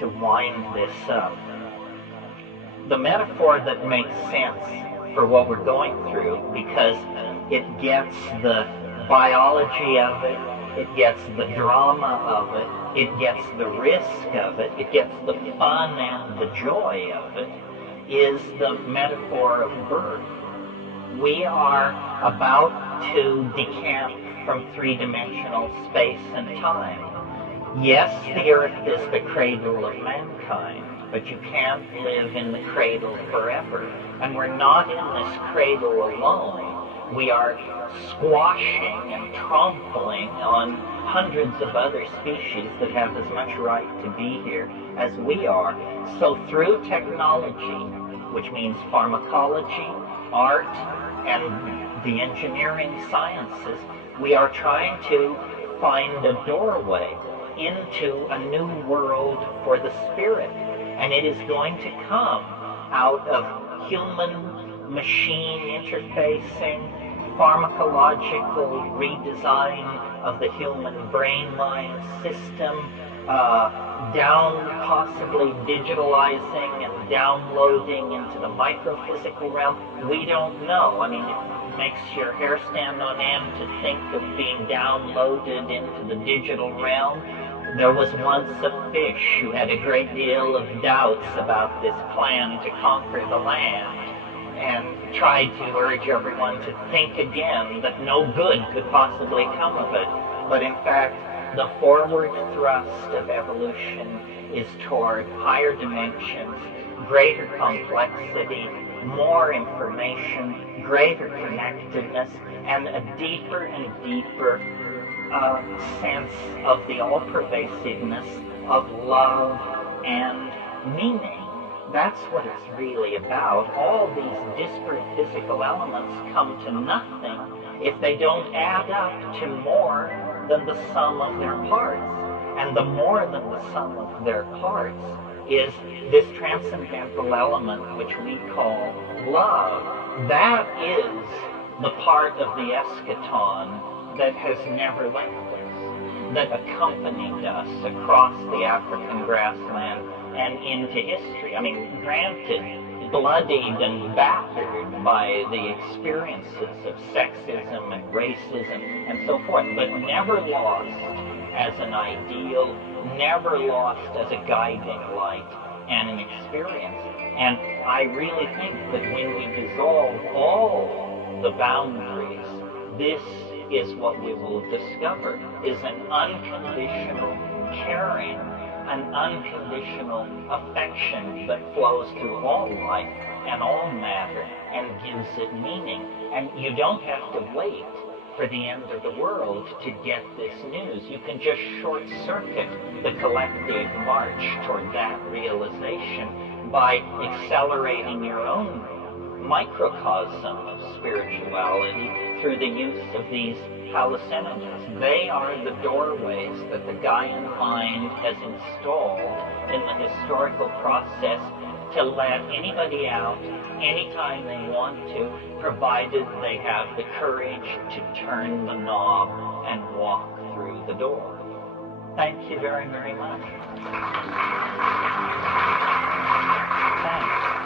to wind this up. The metaphor that makes sense for what we're going through, because it gets the biology of it, it gets the drama of it, it gets the risk of it, it gets the fun and the joy of it, is the metaphor of birth. We are about to decamp from three-dimensional space and time. Yes, the earth is the cradle of mankind, but you can't live in the cradle forever. And we're not in this cradle alone. We are squashing and trampling on hundreds of other species that have as much right to be here as we are. So through technology, which means pharmacology, art, and the engineering sciences, we are trying to find a doorway into a new world for the spirit. And it is going to come out of human-machine interfacing, pharmacological redesign of the human brain-mind system, down possibly digitalizing and downloading into the microphysical realm. We don't know. I mean, it makes your hair stand on end to think of being downloaded into the digital realm. There was once a fish who had a great deal of doubts about this plan to conquer the land, and tried to urge everyone to think again that no good could possibly come of it. But in fact, the forward thrust of evolution is toward higher dimensions, greater complexity, more information, greater connectedness, and a deeper and deeper sense of the all-pervasiveness of love and meaning. That's what it's really about. All these disparate physical elements come to nothing if they don't add up to more than the sum of their parts. And the more than the sum of their parts is this transcendental element which we call love. That is the part of the eschaton that has never left us, that accompanied us across the African grassland and into history. I mean, granted, bloodied and battered by the experiences of sexism and racism and so forth, but never lost as an ideal, never lost as a guiding light and an experience. And I really think that when we dissolve all the boundaries, this is what we will discover, is an unconditional caring, an unconditional affection that flows through all life and all matter and gives it meaning. And you don't have to wait for the end of the world to get this news. You can just short-circuit the collective march toward that realization by accelerating your own microcosm of spirituality through the use of these hallucinogens. They are the doorways that the Gaian mind has installed in the historical process to let anybody out anytime they want to, provided they have the courage to turn the knob and walk through the door. Thank you very, very much. Thanks.